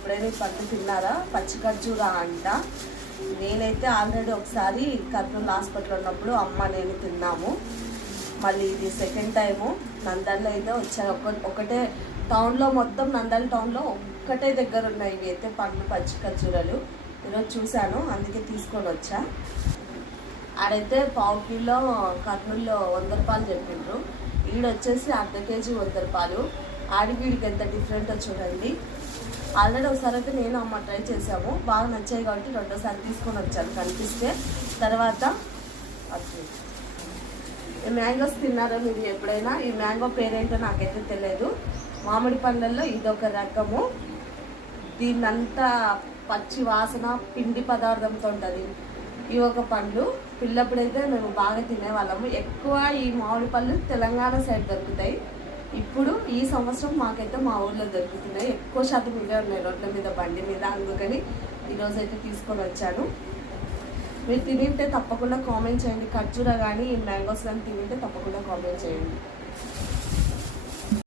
ఎప్పుడైనా ఈ పండు తిన్నారా? పచ్చి ఖర్జూరా అంట. నేనైతే ఆల్రెడీ ఒకసారి కర్నూలు హాస్పిటల్ ఉన్నప్పుడు అమ్మ నేను తిన్నాము. మళ్ళీ ఇది సెకండ్ టైము. నందల్లో అయితే వచ్చాయి. ఒకటే టౌన్లో, మొత్తం నందల్ టౌన్లో ఒక్కటే దగ్గర ఉన్నాయి ఇవి అయితే పండ్లు పచ్చి ఖర్జూరాలు. ఈరోజు చూశాను, అందుకే తీసుకొని వచ్చా. ఆడైతే పావు కిలో కర్నూలులో 100 రూపాయలు చెప్పిండ్రు. ఈడొచ్చేసి అర్ధ కేజీ 100 రూపాయలు. ఆడికి వీడికి ఎంత డిఫరెంట్ చూడండి. ఆల్రెడీ ఒకసారి అయితే నేను అమ్మ ట్రై చేసాము, బాగా నచ్చాయి కాబట్టి రెండోసారి తీసుకొని వచ్చాను కనిపిస్తే. తర్వాత ఈ మ్యాంగోస్ తిన్నారా మీరు ఎప్పుడైనా? ఈ మ్యాంగో పేరేంటో నాకైతే తెలియదు. మామిడి పండ్లలో ఇదొక రకము. దీన్నంతా పచ్చి వాసన పిండి పదార్థంతో ఉంటుంది. ఇవి ఒక పండ్లు. పిల్లప్పుడైతే మేము బాగా తినేవాళ్ళము. ఎక్కువ ఈ మామిడి పళ్ళు తెలంగాణ సైడ్ దొరుకుతాయి. ఇప్పుడు ఈ సంవత్సరం మాకైతే మా ఊళ్ళో దొరుకుతున్నాయి. ఎక్కువ శాతం ఇవే ఉన్నాయి రోడ్ల మీద, బండి మీద. అందుకని ఈరోజైతే తీసుకొని వచ్చాను. మీరు తినింటే తప్పకుండా కామెంట్ చేయండి. ఖర్జూరా కానీ ఈ మ్యాంగోస్ కానీ తినింటే తప్పకుండా కామెంట్ చేయండి.